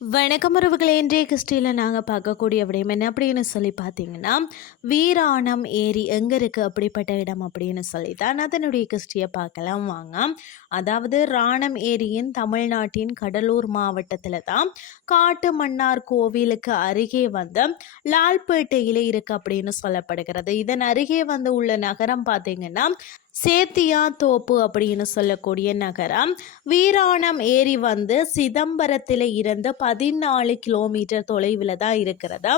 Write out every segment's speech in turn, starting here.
வணக்கம் உறவுகளே இன்றைய கிறிஸ்டியில் நாங்கள் பார்க்கக்கூடிய விடயம் என்ன அப்படின்னு சொல்லி பார்த்தீங்கன்னா வீராணம் ஏரி எங்கே இருக்குது அப்படிப்பட்ட இடம் அப்படின்னு சொல்லி தான் அதனுடைய கிறிஸ்டியை பார்க்கலாம் வாங்க. அதாவது ராணம் ஏரியின் தமிழ்நாட்டின் கடலூர் மாவட்டத்தில் தான் காட்டு மன்னார் கோவிலுக்கு அருகே வந்து லால்பேட்டையில் இருக்குது அப்படின்னு சொல்லப்படுகிறது. இதன் அருகே வந்து உள்ள நகரம் பார்த்தீங்கன்னா சேத்தியா தோப்பு அப்படின்னு சொல்லக்கூடிய நகரம். வீராணம் ஏரி வந்து சிதம்பரத்தில் இருந்து பதினாலு கிலோமீட்டர் தொலைவில் தான் இருக்கிறது.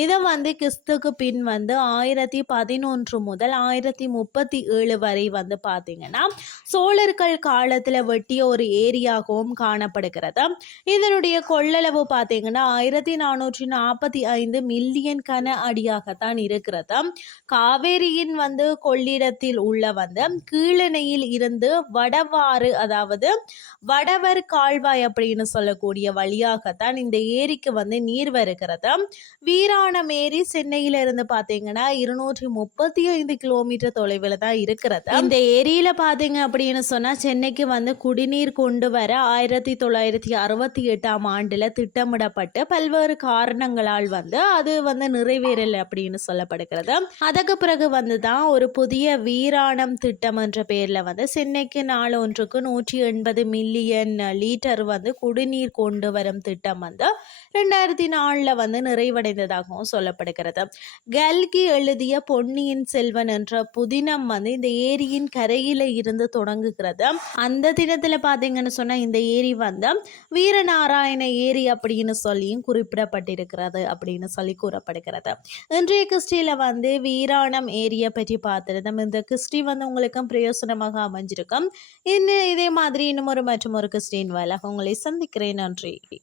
இதை வந்து கிறிஸ்துக்கு பின் வந்து ஆயிரத்தி பதினொன்று முதல் ஆயிரத்தி முப்பத்தி ஏழு வரை வந்து பார்த்தீங்கன்னா சோழர்கள் காலத்தில் வெட்டிய ஒரு ஏரியாகவும் காணப்படுகிறது. இதனுடைய கொள்ளளவு பார்த்தீங்கன்னா ஆயிரத்தி நானூற்றி நாற்பத்தி ஐந்து மில்லியன் கன அடியாகத்தான் இருக்கிறது. காவேரியின் வந்து கொள்ளிடத்தில் உள்ள வந்து கீழணையில் இருந்து வடவாறு அதாவது வடவர் கால்வாய் அப்படின்னு சொல்லக்கூடிய வழியாகத்தான் இந்த ஏரிக்கு வந்து நீர் வருகிறது. வீராணம் ஏரி சென்னையில இருந்து பாத்தீங்கன்னா இருநூற்றி முப்பத்தி ஐந்து கிலோமீட்டர் தொலைவில் தான் இருக்கிறது. இந்த ஏரியில பாத்தீங்க அப்படின்னு சொன்னா சென்னைக்கு வந்து குடிநீர் கொண்டு வர ஆயிரத்தி தொள்ளாயிரத்தி அறுபத்தி எட்டாம் ஆண்டுல திட்டமிடப்பட்டு பல்வேறு காரணங்களால் வந்து அது வந்து நிறைவேறல் அப்படின்னு சொல்லப்படுகிறது. அதுக்கு பிறகு வந்து தான் ஒரு புதிய வீராணம் திட்டம் என்ற பேரில் வந்து சென்னைக்கு நாள் ஒன்றுக்கு நூற்றி எண்பது மில்லியன் லீட்டர் வந்து குடிநீர் கொண்டு வரும் திட்டம் வந்து ரெண்டாயிரத்தி நாலில் வந்து நிறைவடைந்ததாகவும் சொல்லப்படுகிறது. கல்கி எழுதிய பொன்னியின் செல்வன் என்ற புதினம் வந்து இந்த ஏரியின் கரையில் இருந்து தொடங்குகிறது. அந்த தினத்தில் பார்த்தீங்கன்னு சொன்னால் இந்த ஏரி வந்து வீரநாராயண ஏரி அப்படின்னு சொல்லியும் குறிப்பிடப்பட்டிருக்கிறது அப்படின்னு சொல்லி கூறப்படுகிறது. இன்றைய கிறிஸ்டியில் வந்து வீராணம் ஏரியை பற்றி பார்த்துருந்தோம். இந்த கிறிஸ்டி வந்து உங்களுக்கும் பிரயோசனமாக அமைஞ்சிருக்கும். இன்னும் இதே மாதிரி இன்னும் ஒரு மற்றும் ஒரு கிறிஸ்டின் வேலை உங்களை சந்திக்கிறேன். நன்றி.